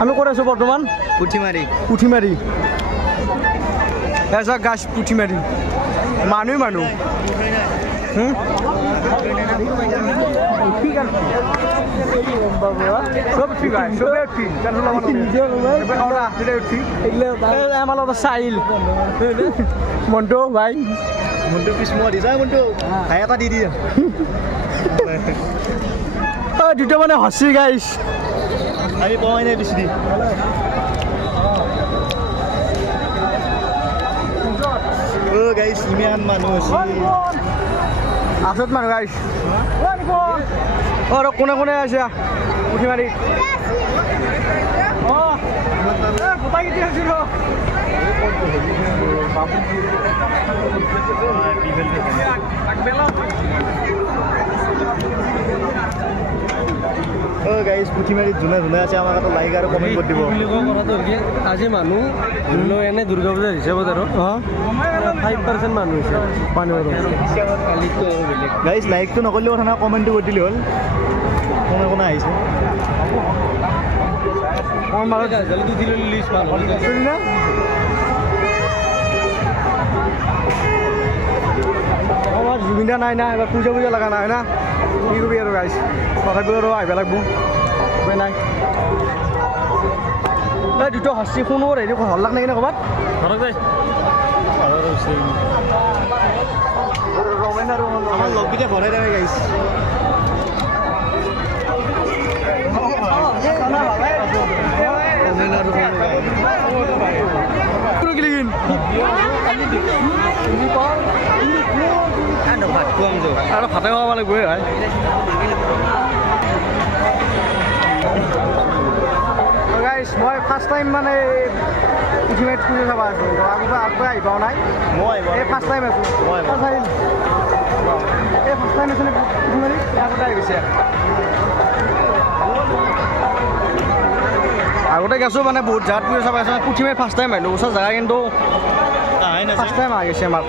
আমি ক'ত আছোঁ বৰ্তমান? পুঠিমাৰি এজা গাছ পুঠিমাৰি মানুহ সব ঠিক আছে সবে ঠিক আমার চাইল মন্টু ভাই মন্টু কৃষ্ণ দি যায় মন্টু ভাই এটা দি দিয়ে দুটো মানে হসি গাইছ আমি পাওয়াই নাই বেশি দি ও গাইছ ইমান মানুহ আছে আসত মানুহ গাইছ ৰ কোনে আছে পুঠিমাৰি গাইজ পুঠিমাৰিত যোনে আছে আমাক এটা লাইক আৰু কমেণ্ট কৰি দিব কথাটো আজি মানুহ এনে দুৰ্গা পূজা হিচাপত আৰু 5% মানুহ হৈছে গাইজ লাইকটো নকৰিলেও কথা নাই কমেণ্টটো কৰি দিলে হ'ল কোনে আহিছে জুবিন দা নাই না এবাৰ পূজা লগা নাই না কি কৰিবি আৰু গাইছ তথাপিও আৰু আহিব লাগিব উপায় নাই এই দুটো হস্তি শুনো হেৰি ভাল লাগ নাই কিনে ক'ৰবাত ঘৰত যাই আমাৰ লগকেইটা ভৰাই দেৱে গাইছ আৰু ভাতে খাব লাগিব হয় গাইছ মই ফাৰ্ষ্ট টাইম মানে পুঠিমাৰিত পুজা চাব আছোঁ আগতে আহি পোৱা নাই এই ফাৰ্ষ্ট টাইম আছোঁ এই ফাৰ্ষ্ট টাইম আছে পুঠিমাৰিত আগতে আহি গৈছে আগতে গেছোঁ মানে বহুত জাত পুজা চাব আছোঁ পুঠিমাৰিত ফাৰ্ষ্ট টাইম আহিলোঁ ওচৰ জেগা কিন্তু ফাৰ্ষ্ট টাইম আহি গৈছে আমাক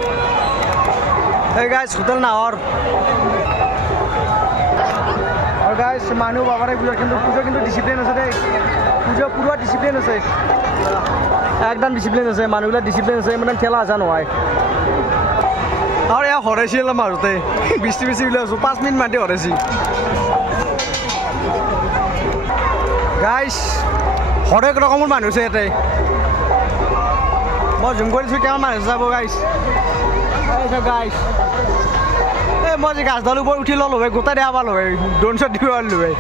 এই গাইছ হোটেল নাহৰ আৰু গাইছ মানুহ বাবাৰে পূজা কিন্তু ডিচিপ্লিন আছে দেই পূজা পুৰা ডিচিপ্লিন আছে একদম ডিচিপ্লিন আছে মানুহবিলাক ডিচিপ্লিন আছে মানে খেলা আছা নহয় আৰু এয়া হৰাইছিল মাজতে বেছি বুলি আছোঁ 5 মিনিট মানতে হৰাইছি গাইছ হৰেক ৰকমৰ মানুহ আছে ইয়াতে মই জুম কৰিছোঁ কিমান মানুহ যাব গাইছ গাইছ এই মই যে গাছডাল ওপৰত উঠি ল'লোঁ ভাই গোটাই দিয়া পালোঁ ভাই ডোনছত দিব পাৰিলোঁ ভাই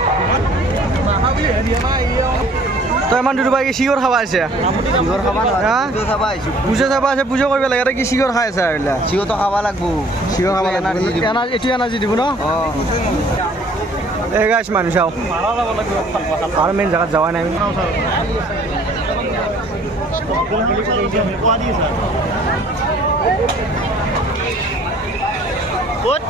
তই ইমান দূৰ পৰা কি চিঞৰ খাব আছে পূজা চাব আছে পূজা কৰিব লাগে তই কি চিঞৰ খাই আছে এইবিলাক চিঞৰটো খাব লাগিব চিঞৰ খাব লাগিব এইটো এনাৰ্জি দিব ন এই গাইছ মানুহ চাওঁ আৰু মেইন জেগাত যোৱা নাই ক'ত